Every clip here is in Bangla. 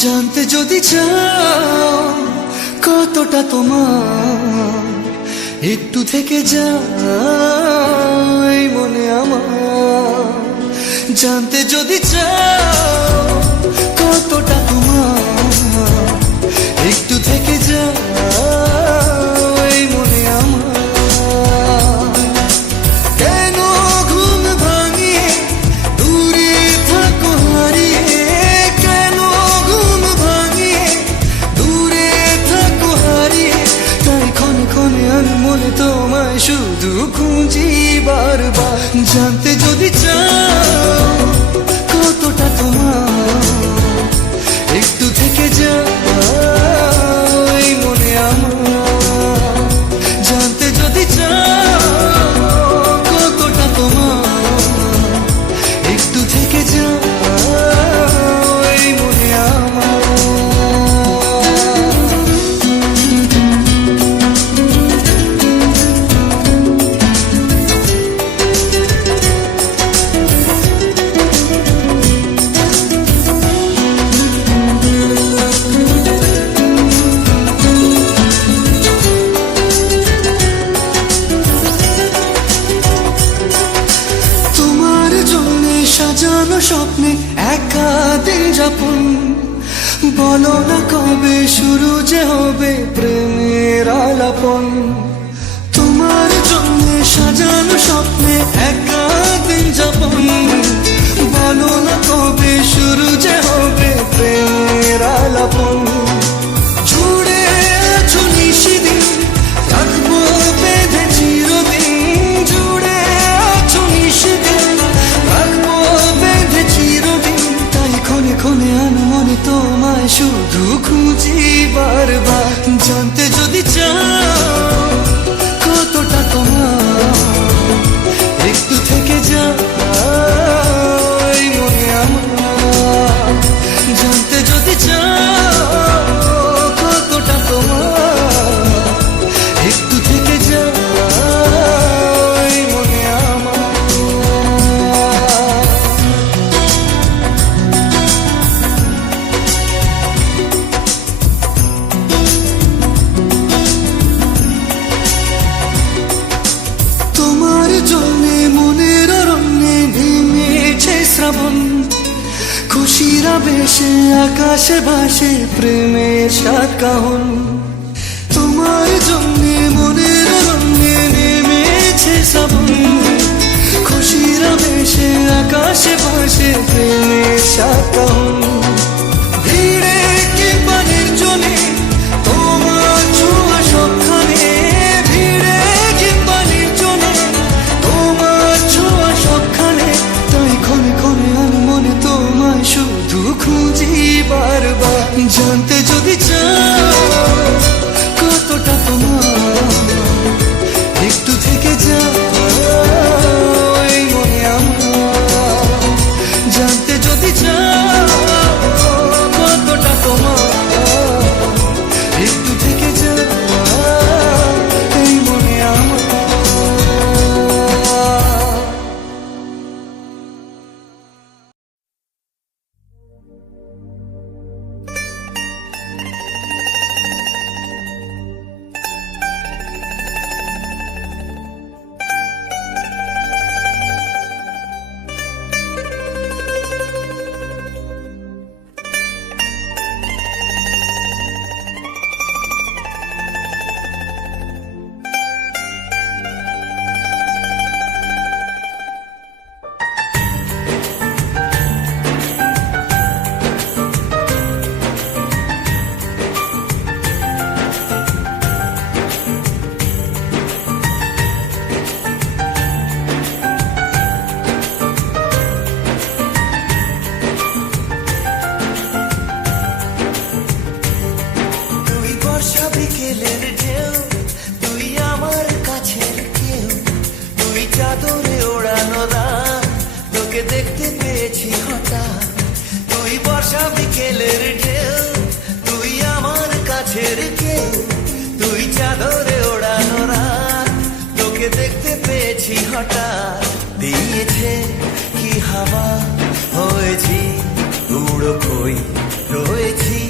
জানতে যদি চাও কতটা তোমার, একটু থেকে যাই মনে আমার। জানতে যদি চাও কতটা তোমার, একটু থেকে যাই মনে আমার। কেন ঘুম ভাঙিয়ে দূরে থাকো হারিয়ে, কেন ঘুম ভাঙিয়ে দূরে থাকো হারিয়ে, তাই ক্ষণে ক্ষণে আমি মনে তোমায় শুধু খুঁজি বারবার। জানতে যদি চাও কতটা তোমার, একটু থেকে যাই মনে আমার। জানতে যদি চাও কতটা তোমার, একটু থেকে যাই মনে আমার। সাজানো স্বপ্নে একা দিন যাপন, বলো না কবে শুরু যে হবে প্রেমের আলাপন। তোমার জন্য সাজানো স্বপ্নে একা দিন যাপন, বলো না কবে শুরু যে হবে প্রেমের আলাপন। জুড়ে আছো নিশিদিন, রাখবো বেঁধে চিরদিন। জুড়ে আছো নিশিদিন, রাখবো বেঁধে চিরদিন। তাই ক্ষণে ক্ষণে আমি মনে তোমায় শুধু খুঁজি বারবার। জানতে যদি চাও কতটা তোমার, একটু থেকে যাই মনে আমার। জানতে যদি চাও কতটা তোমার, একটু থেকে যাই মনে আমার। তোমার জন্যে মনের অরণ্যে নেমেছে শ্রাবণ, খুশির আবেশে আকাশে ভাসে প্রেমের সাত কাহন। তোমার জন্যে মনের অরণ্যে নেমেছে শ্রাবণ, খুশির আবেশে আকাশে ভাসে প্রেমের সাত কাহন। ভিড়ে কিংবা নির্জনে তোমার ছোঁয়া সবখানে, ভিড়ে কিংবা নির্জনে তোমার ছোঁয়া সবখানে। তাই ক্ষণে ক্ষণে আমি মনে তোমায় শুধু খুঁজি বারবার। জানতে যদি চাও কতটা তোমার, একটু থেকে যাই মনে আমার। জানতে যদি চাও কতটা তোমার, একটু থেকে যাই মনে আমার। দেখতে পেয়েছি হঠাৎ, তুই বর্ষা বিকেলের ঢেউ, তুই আমার কাছের কেউ, তুই চাদরে ওড়ানো রাত, তোকে দেখতে পেয়েছি হঠাৎ। দিয়েছে কি হাওয়া, হয়েছি উড়ো কই রয়েছি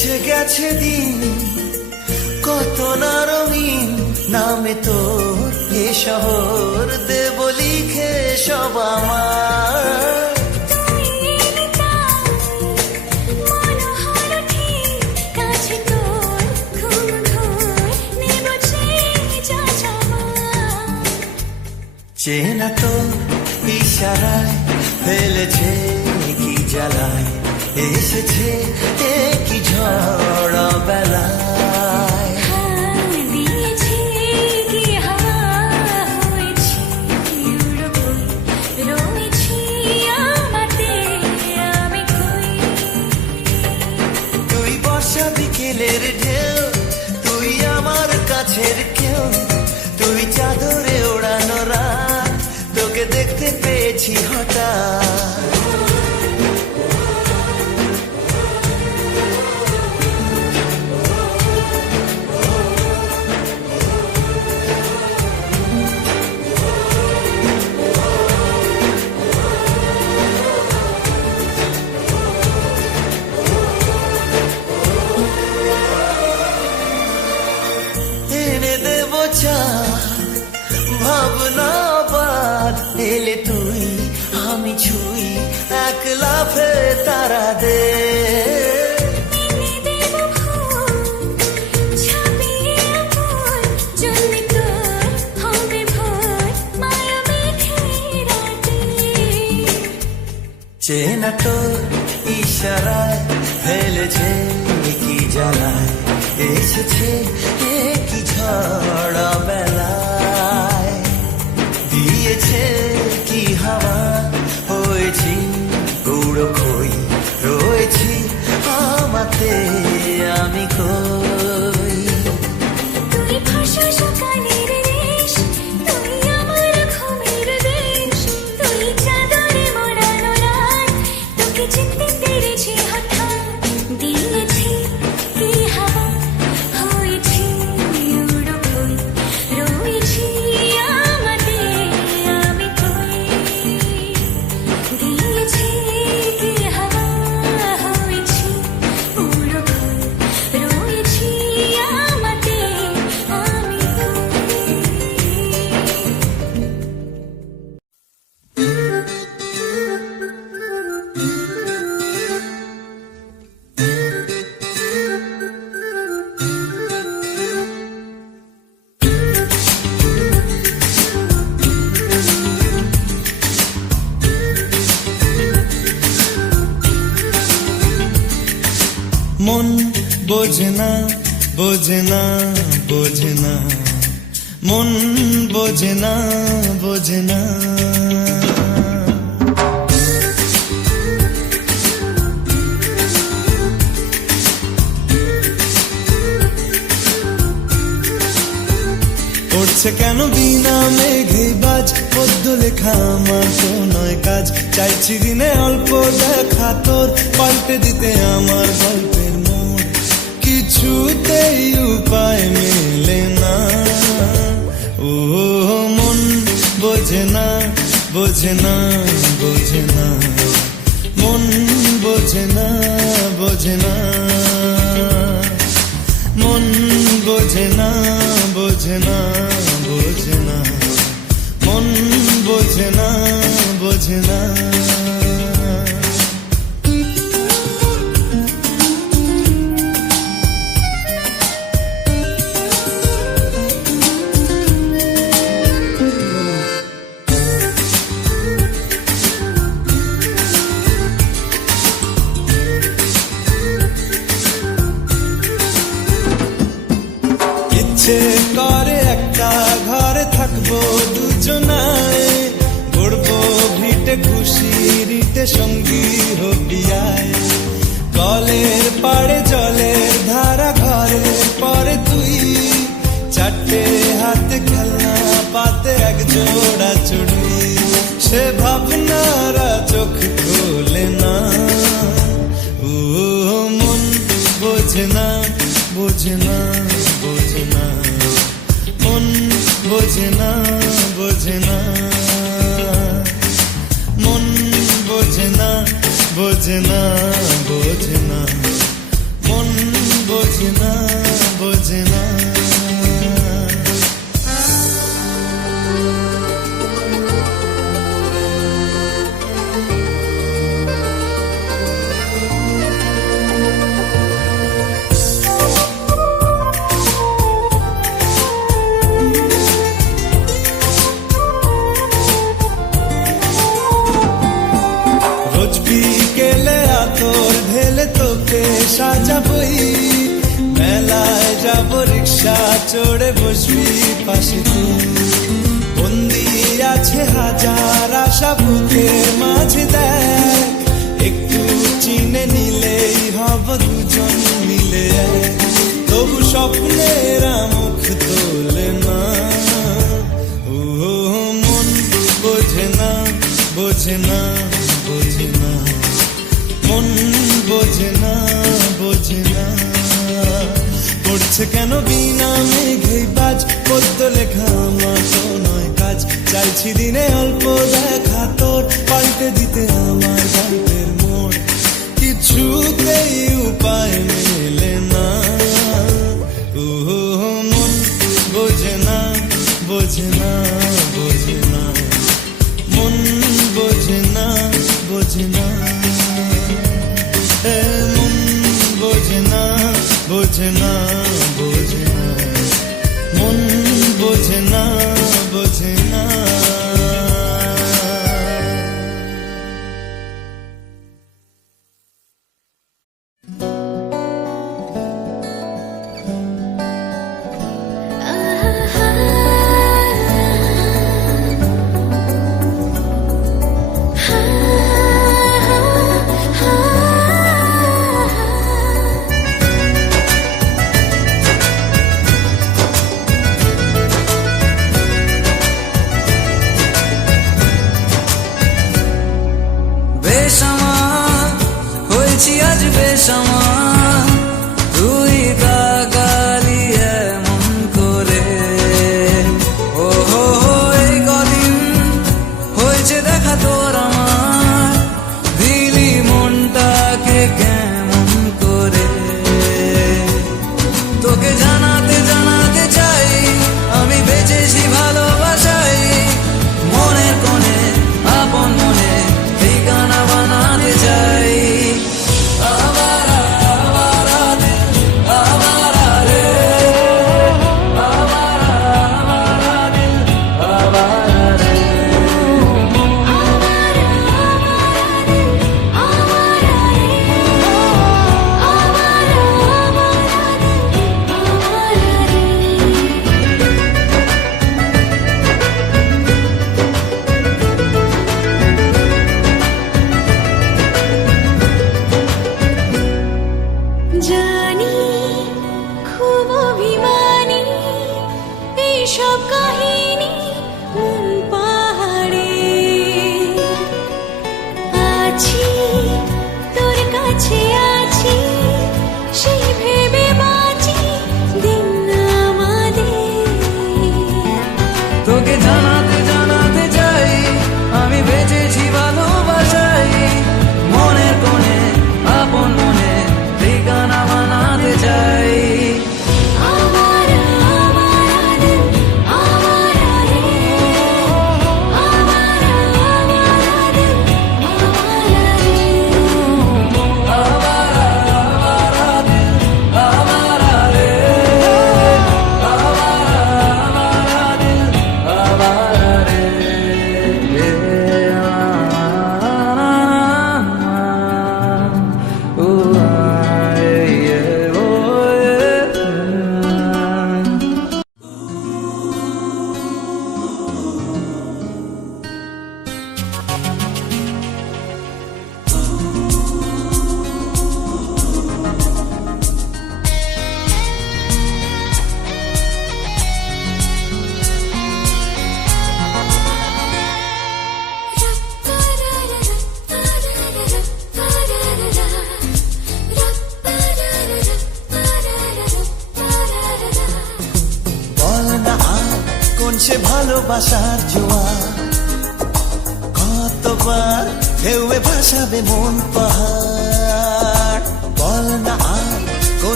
মিছে গেছে দিন কত না রঙিন নামে তোর এ শহর দেব লিখে সব আমার চেনা তো ইশারায় ফেলেছে কি জ্বালায় এসেছে কি ঝড় বেলায় তুই বর্ষা বিকেলের ঢেউ তুই আমার কাছের কেউ তুই চাদরে ওড়ানো রাত তোকে দেখতে পেয়েছি হঠাৎ এনে দেব চাঁদ ভাবনা বাদ এলে তুই আমি ছুই এক লাফে তারা দে চেনা তো ইশারায় ফেলেছে কি জ্বালায় এসেছে কি ঝড় বেলায় দিয়েছে কি হাওয়া হয়েছি উড়ো খই রয়েছি আমাতে আমি কই তুই ভাষা সকালের দেশ তুই আমার ঘুমের দেশ তুই চাদরে মোড়ানো রাত তোকে চিনতে পেরেছি হঠাৎ দিয়েছি কি হাওয়া হয়েছি উড়ো খই রয়েছি আমাতে আমি কই দিয়েছি কি হাওয়া হয়েছি উড়ো খই রয়েছি আমাতে আমি মন বোঝে না বোঝে না বোঝে না মন বোঝে না বোঝে না পড়ছে কেন বিনা মেঘে বাজ পদ্য লেখা আমার তো নয় কাজ চাইছি দিনে অল্প দেখা তোর পাল্টে দিতে আমার গল্পের মোড় কিছুতেই উপায় মেলে না ও মন বোঝে না বোঝে না বোঝে না মন বোঝে না বোঝে না মন বোঝে না বোঝে না বোঝে না মন বোঝে না বোঝে না ইচ্ছে করে একটা ঘরে থাকবো দুজনায় গড়বো ভিটে খুশি রিটে সঙ্গী হবিয়ায় কলের পাড়ে জলের ধারা ঘরে পরে তুই চারটে হাতে খেলনা পাতে এক জোড়া চুড়ি সে ভাবনারা চোখ খোলে না ও মন বোঝে না বোঝে না বোঝে না মন বোঝে না বোঝে না মন বোঝে না বোঝে না বোঝে না মন বোঝে না বোঝে না। রোজ বিকেলে আতর ঢেলে তোকে সাজাবই, মেলায় যাব রিক্সা চড়ে বসবি পাশে তুই। বন্দি আছে হাজার আশা বুকের মাঝে, দেখ একটু চিনে নিলেই হব দুজন মিলে এক। তবু স্বপ্নের মুখ তোলে না, ও মন বোঝে না বোঝে না বোঝে না, মন বোঝে না বোঝে না। পড়ছে কেন বিনা মেঘে বাজ, পদ্য লেখা আমার তো নয় কাজ। চাইছি দিনে অল্প দেখা তোর, পাল্টে দিতে আমার গল্পের মোড়। কিছুতেই উপায় মেলে না, ও মন বোঝে না বোঝে না বোঝে না, মন বোঝে না বোঝে না, মন বোঝে না বোঝে না বোঝে না, মন বোঝে না বোঝে না। বেসামাল হয়েছি আজ বেসামাল, তুই তাকালি এমন করে। ও হো হো, এই কদিন হয়েছে দেখা তোর আমার, দিলি মনটাকে কেমন করে। তোকে জানাতে জানাতে চাই আমি বেঁচেছি ভালোবাসাই, মনের কোণে আপন মনে ঠিকানা বানাতে চাই। আবারা আবারা দিল আবারা রে, আবারা আবারা দিল আবারা রে। জানি খুব অভিমানী, এইসব কাহিনী মন পাহাড়ে। আছি তোর কাছে আছি, সেই ভেবে বাঁচি দিন আমাদের। তোকে জানাতে জানাতে চাই আমি বেঁচেছি ভালোবাসাই, মনের কোণে আপন মনে ঠিকানা বানাতে চাই। সে ভালোবাসার জোয়ার, কতবার ঢেউয়ে ভাসাবে মন পাহাড়। বল না আর কোন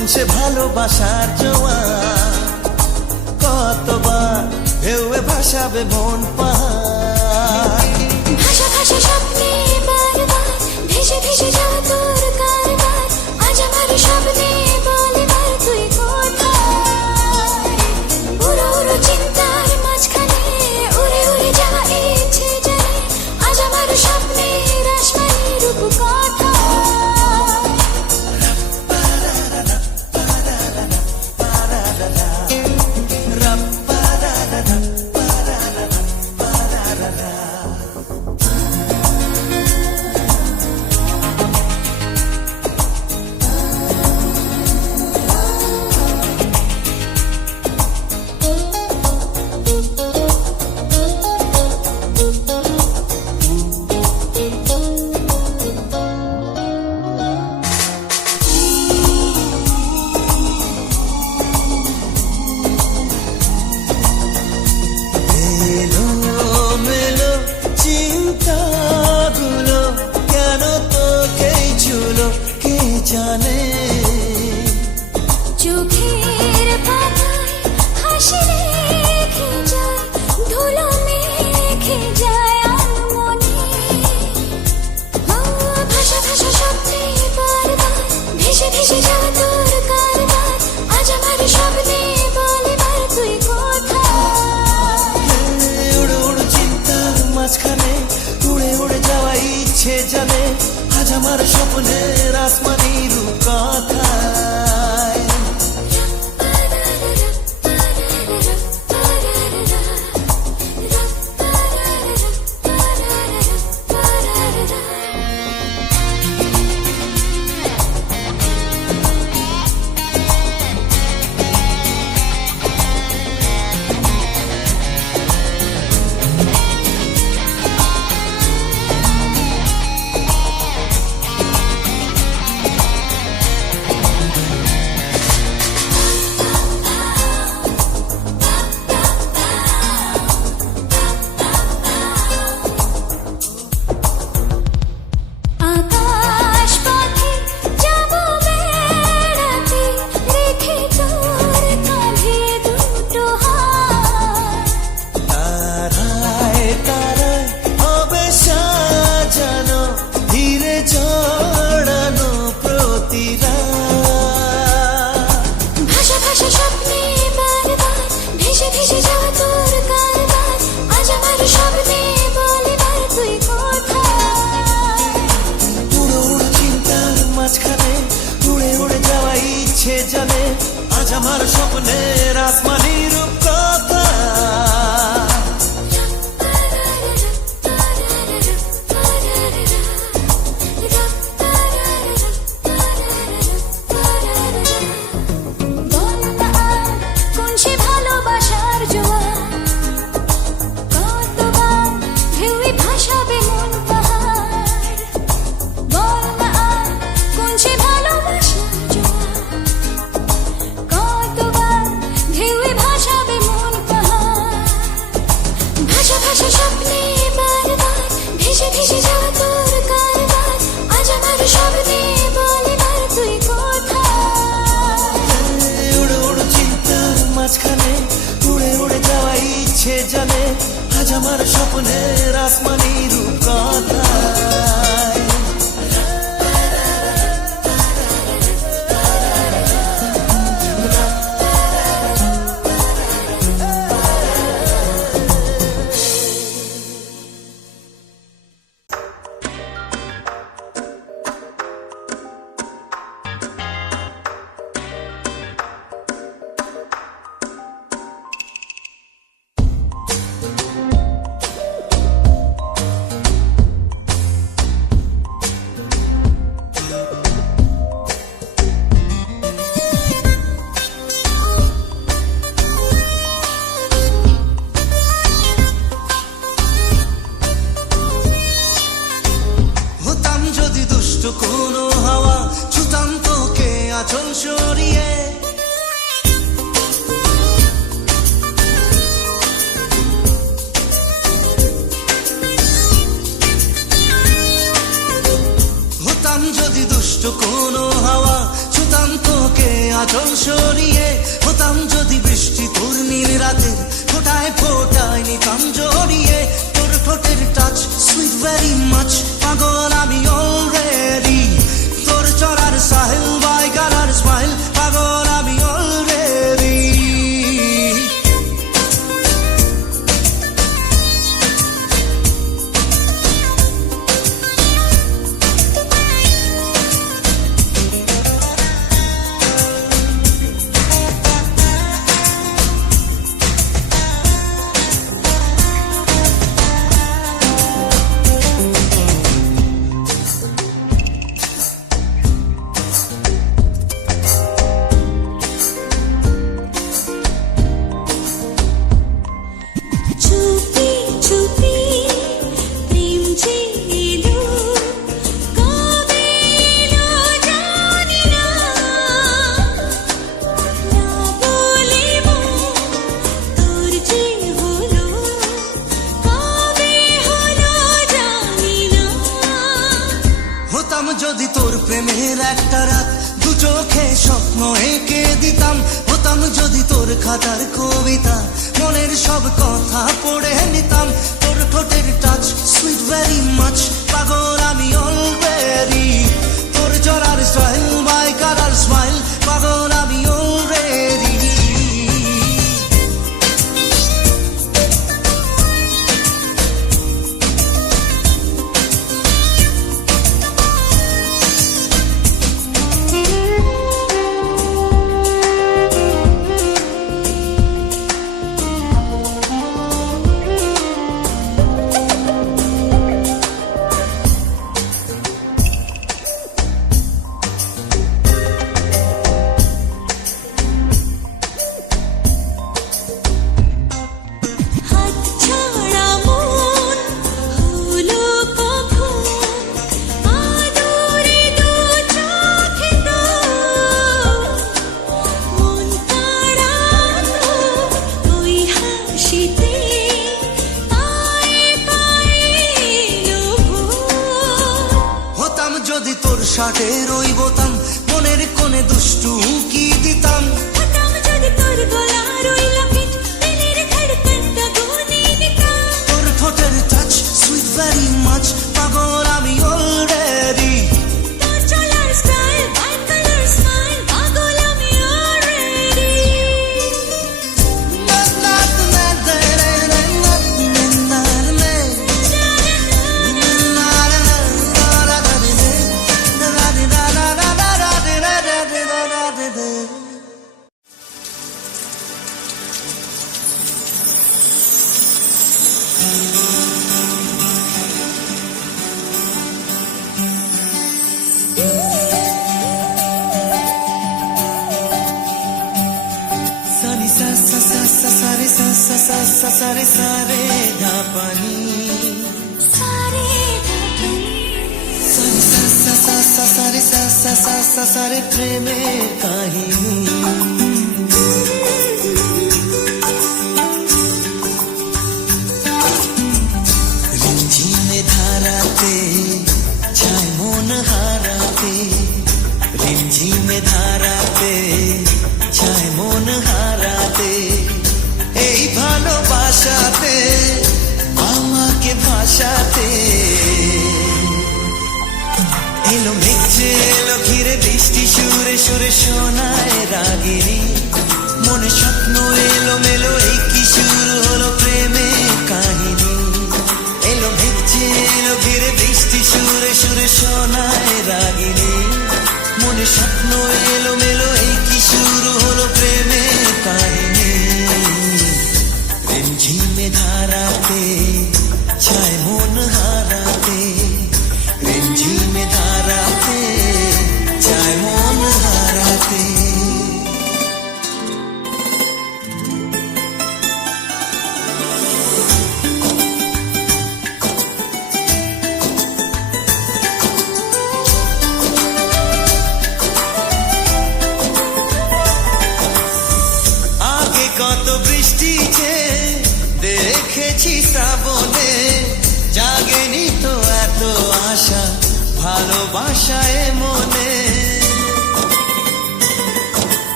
সে ভালোবাসার জোয়ার, কতবার ঢেউয়ে ভাসাবে মন পাহাড়। ভাষা ভাষা স্বপ্নে বারবার ভেসে ভেসে যাওয়া তোর কারবার, আজ আমার স্বপ্নে বলে বার তুই কোথায়। উড়ো উড়ো চিন্তার মাঝখানে উড়ে উড়ে যাওয়া ইচ্ছে জানে, আজ আমার স্বপ্নে আসমানি রূপ কোথায়। এলো মেলো চিন্তাগুলো কেন তোকেই ছুলো কে জানে। চোখের পাতায় হাসি রেখে যায়, ধুলো মেখে যায় আনমনে। ভাষা ভাষা স্বপ্নে বারবার ভেসে ভেসে যাওয়া তোর কারবার, আজ আমার স্বপ্নে বলে বার তুই কোথায়। উড়ো উড়ো চিন্তার মাঝখানে উড়ে উড়ে যাওয়া ইচ্ছে জানে, আজ আমার স্বপ্নের আসমানি রূপ কথায়। আকাশ পথে যাবো বেড়াতে, রেখে তোর কাঁধে দুটো হাত। তারায় তারায় হবে সাজানো ধীরে জড়ানো প্রতিরা। ভাষা ভাষা স্বপ্নে বারবার ভেসে ভেসে যাওয়া তোর কারবার, আজ আমার স্বপ্নে বলে বার তুই কোথায়। উড়ো উড়ো চিন্তার মাঝখানে উড়ে উড়ে যাওয়া ইচ্ছে জানে, আজ আমার স্বপ্নের আসমানি রূপ কথা। বল না আর কোন সে ভালোবাসার জোয়ার, কতবার ঢেউয়ে ভাসাবে মন পাহাড়। বল না আর কোন সে ভালোবাসার জোয়ার, কতবার ঢেউয়ে ভাসাবে মন পাহাড়। ভাষা ভাষা স্বপ্নে বারবার ভেসে ভেসে যাওয়া তোর কারবার, আজ আমার স্বপ্নে বলে বার তুই কোথায়। উড়ো উড়ো চিন্তার মাঝখানে উড়ে উড়ে যাওয়া ইচ্ছে জানে, আজ আমার স্বপ্নের আসমানি রূপ কথায়। আঁচল সরিয়ে হতাম যদি বৃষ্টি তোর নীল রাতের ফোটায় ফোটায় নিতাম জড়িয়ে তোর ঠোঁটের টাচ সুইট ভেরি মাচ পাগল আমি অলরেডি তোর চড়ার সাহেল বাই গালার স্মাইল পাগল আমি অলরেডি চুপি চুপি প্রেম যে এলো কবে এলো জানি না না বলে তোর যে হলো কবে হলো জানি না হতাম যদি তোর প্রেমের একটা রাত দু চোখে স্বপ্ন এঁকে দিতাম হতাম যদি তোর খাতার কবিতা মনের সব কথা পড়ে নিতাম তোর ঠোঁটের টাচ সুইট ভেরি মাচ পাগল আমি অলরেডি তোর জড়ার স্টাইল মাই কালার স্মাইল পাগল আমি অলরেডি হাত ছাড়া মন হলো কখন আদরে দু চোখে তো মন কাড়ানো ওই হাসিতে পায়ে পায়ে লোভ হতাম যদি তোর শার্টের ওই বোতাম মনের কোণে দুষ্টু কি দিতাম হতাম যদি তোর গলার ওই লকেট দিলের ধড়কনটা গুনে নিতাম তোর ঠোঁটের টাচ সুইট ভেরি মাচ পাগল আমি অলরেডি তোর চলার স্টাইল হোয়াইট কালার স্মাইল পাগল আমি অলরেডি সানি সা সা সা সা সা রে সা সা সা সা সা রে সা রে ধা পানি সারে ধাপনি সানি সা সা সা সা সা রে সা সা সা সা সা রে প্রেমের কাহিনী রিমঝিমে ধারাতে ছায় মন হারাতে রিমঝিমে ধারাতে ছায় মন হারাতে এই ভালোবাসাতে আমাকে ভাসাতে এলো মেঘে এলো ঘিরে বৃষ্টি সুরে সুরে শোনায় রাগিনী মনে স্বপ্ন এলো মেলো এই কি শুরু হলো প্রেমের কাহিনী এলো মেঘে এলো ঘিরে বৃষ্টি সুরে সুরে শোনায় রাগিনী মনে স্বপ্ন এলো মেলো এই কি শুরু হলো প্রেমের কাহিনী রিমঝিমে ধারাতে ছায় মন হারাতে রিমঝিমে ধারাতে ছায় মন হারাতে ভালোবাসায় মনে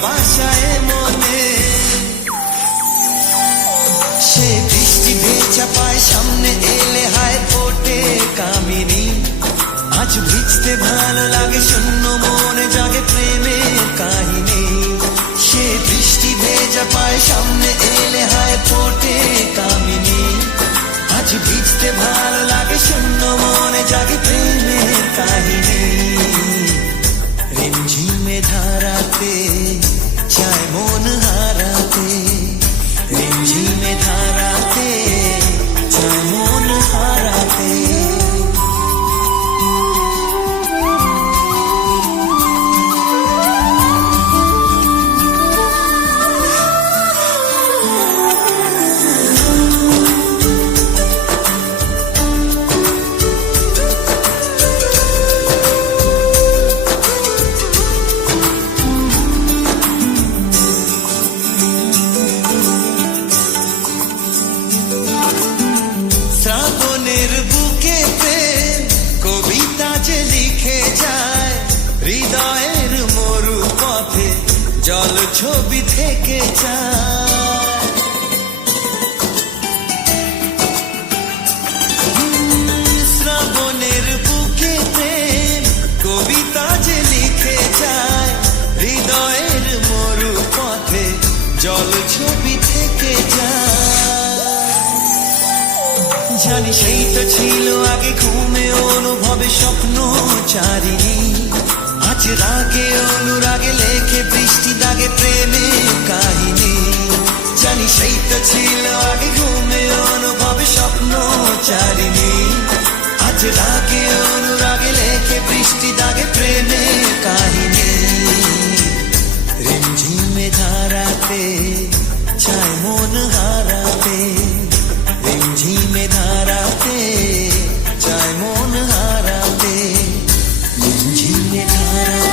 ভালোবাসায় মনে। সে বৃষ্টি ভেজা পায় সামনে এলে হায় ফোটে কামিনী। আজ ভিজতে ভালো লাগে শূন্য মনে জাগে প্রেমের কাহিনী। সে বৃষ্টি ভেজা পায় সামনে এলে হায় ফোটে কামিনী। আজ ভিজতে ভালো লাগে শূন্য মনে জাগে প্রেমের কাহিনী। রিমঝিমে ধারাতে চায় মন হারাতে। রিমঝিমে ধারাতে চায় মন হারাতে। শ্রাবণের বুকে প্রেম কবিতা যে লিখে যায়। হৃদয়ের মরু পথে জল ছবি থেকে যায়। শ্রাবণের বুকে প্রেম কবিতা যে লিখে যায়। হৃদয়ের মরু পথে জল ছবি থেকে যায়। জানি সেই তো ছিল আগে ঘুমে অনুভবে স্বপ্ন চারিণী। আজ রাগে অনুরাগে লেখে বৃষ্টি দাগে প্রেমে কাহিনী। জানি সেই তো ছিল আগে ঘুমে অনুভবে স্বপ্ন চারিণী। আজ রাগে অনুরাগে লেখে বৃষ্টি দাগে প্রেমে কাহিনী। রিমঝিমে ধারাতে চায় মন হারাতে। রিমঝিমে ধারাতে চায় মন হারাতে। রিমঝিমে ধারা